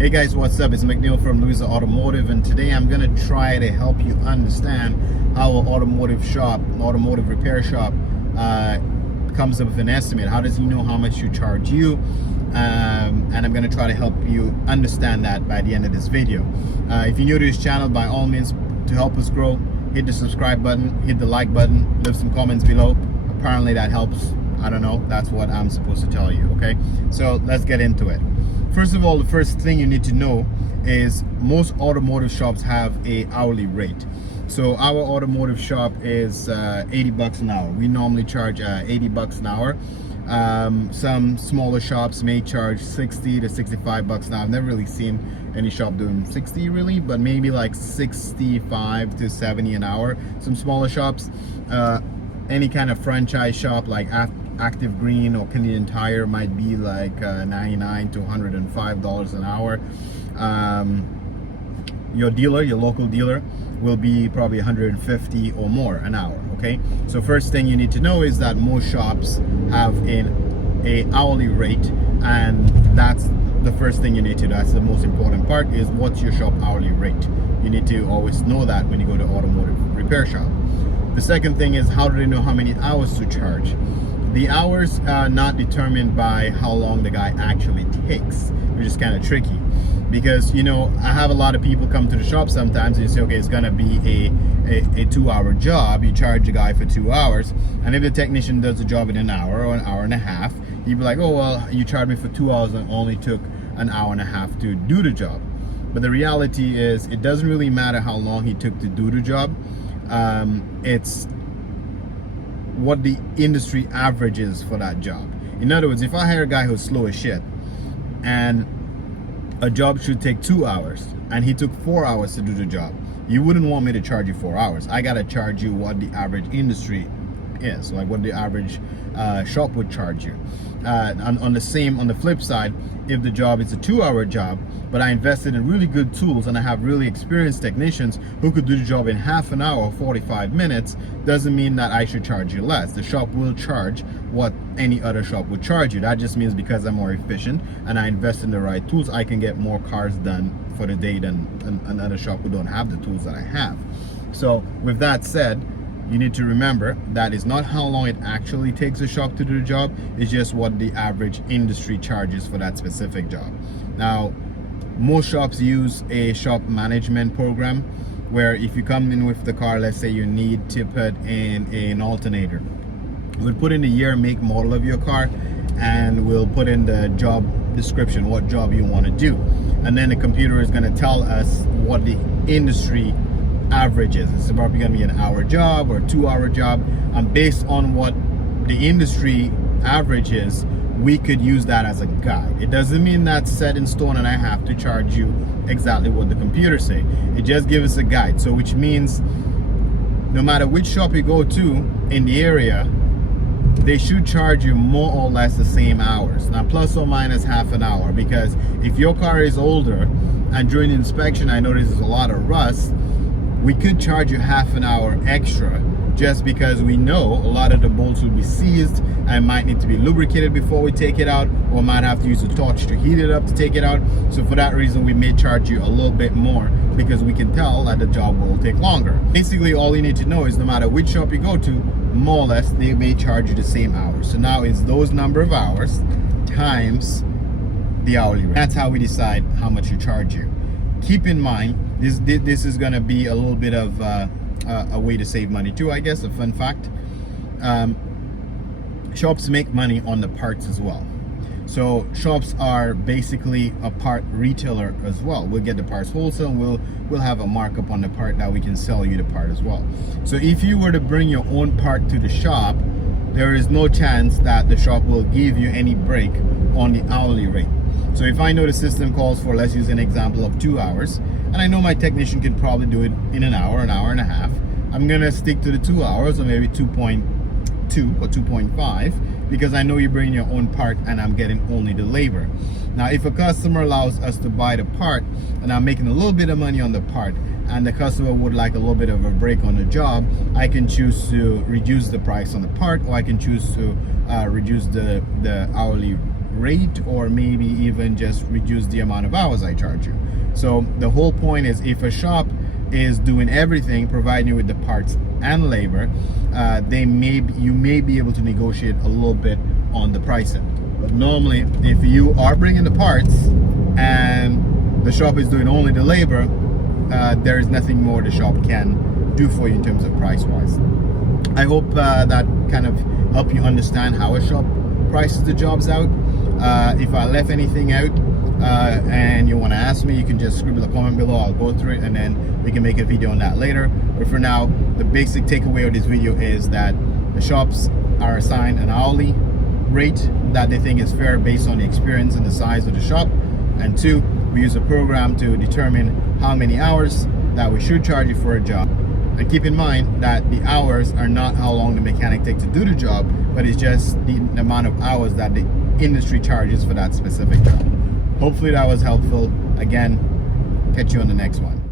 Hey guys, what's up? It's McNeil from Louison Automotive, and today I'm going to try to help you understand how an automotive repair shop comes up with an estimate. How does he know how much to charge you? And I'm going to try to help you understand that by the end of this video. If you're new to this channel, by all means, to help us grow, hit the subscribe button, hit the like button, leave some comments below. Apparently that helps. I don't know, that's what I'm supposed to tell you, okay? So let's get into it. First of all, the first thing you need to know is most automotive shops have a hourly rate. So our automotive shop is 80 bucks an hour. We normally charge 80 bucks an hour. Some smaller shops may charge 60 to 65 bucks an hour. I've never really seen any shop doing 60 really, but maybe like 65 to 70 an hour. Some smaller shops, any kind of franchise shop like Active Green or Canadian Tire might be like $99 to $105 an hour. Your dealer, your local dealer, will be probably 150 or more an hour. Okay, so first thing you need to know is that most shops have a hourly rate, and that's the first thing you need to do. That's the most important part, is what's your shop hourly rate. You need to always know that when you go to automotive repair shop. The second thing is, how do they know how many hours to charge? The hours are not determined by how long the guy actually takes, which is kind of tricky, because you know, I have a lot of people come to the shop sometimes and you say, okay, it's gonna be a 2-hour job. You charge a guy for 2 hours, and if the technician does the job in an hour or an hour and a half, you'd be like, oh well, you charged me for 2 hours and only took an hour and a half to do the job. But the reality is, it doesn't really matter how long he took to do the job. It's what the industry average is for that job. In other words, if I hire a guy who's slow as shit and a job should take 2 hours and he took 4 hours to do the job, you wouldn't want me to charge you 4 hours. I gotta charge you what the average industry is, like what the average shop would charge you. On the flip side, if the job is a 2-hour job, but I invested in really good tools and I have really experienced technicians who could do the job in half an hour or 45 minutes, doesn't mean that I should charge you less. The shop will charge what any other shop would charge you. That just means because I'm more efficient and I invest in the right tools, I can get more cars done for the day than another shop who don't have the tools that I have. So with that said, you need to remember that is not how long it actually takes a shop to do the job, it's just what the average industry charges for that specific job. Now, most shops use a shop management program where if you come in with the car, let's say you need to put in an alternator, we'll put in the year, make, model of your car, and we'll put in the job description, what job you want to do, and then the computer is going to tell us what the industry averages. It's probably going to be an hour job or a 2-hour job, and based on what the industry average is, we could use that as a guide. It doesn't mean that's set in stone and I have to charge you exactly what the computer say. It just gives us a guide. So which means no matter which shop you go to in the area, they should charge you more or less the same hours. Now, plus or minus half an hour, because if your car is older and during the inspection I notice there's a lot of rust, we could charge you half an hour extra, just because we know a lot of the bolts will be seized and might need to be lubricated before we take it out, or might have to use a torch to heat it up to take it out. So for that reason, we may charge you a little bit more, because we can tell that the job will take longer. Basically, all you need to know is no matter which shop you go to, more or less, they may charge you the same hours. So now it's those number of hours times the hourly rate. That's how we decide how much to charge you. Keep in mind, this is going to be a little bit of a way to save money too, I guess, a fun fact. Shops make money on the parts as well. So shops are basically a part retailer as well. We'll get the parts wholesale, and we'll have a markup on the part that we can sell you the part as well. So if you were to bring your own part to the shop, there is no chance that the shop will give you any break on the hourly rate. So if I know the system calls for, let's use an example of 2 hours, and I know my technician can probably do it in an hour and a half, I'm gonna stick to the 2 hours, or maybe 2.2 or 2.5, because I know you bring your own part and I'm getting only the labor. Now, if a customer allows us to buy the part and I'm making a little bit of money on the part, and the customer would like a little bit of a break on the job, I can choose to reduce the price on the part, or I can choose to reduce the hourly rate, or maybe even just reduce the amount of hours I charge you. So the whole point is, if a shop is doing everything, providing you with the parts and labor, you may be able to negotiate a little bit on the pricing. But normally, if you are bringing the parts and the shop is doing only the labor, there is nothing more the shop can do for you in terms of price wise. I hope that kind of help you understand how a shop prices the jobs out. If I left anything out and you want to ask me, you can just scribble a comment below. I'll go through it and then we can make a video on that later. But for now, the basic takeaway of this video is that the shops are assigned an hourly rate that they think is fair based on the experience and the size of the shop. And two, we use a program to determine how many hours that we should charge you for a job. And keep in mind that the hours are not how long the mechanic takes to do the job, but it's just the amount of hours that the industry charges for that specific job. Hopefully that was helpful. Again, catch you on the next one.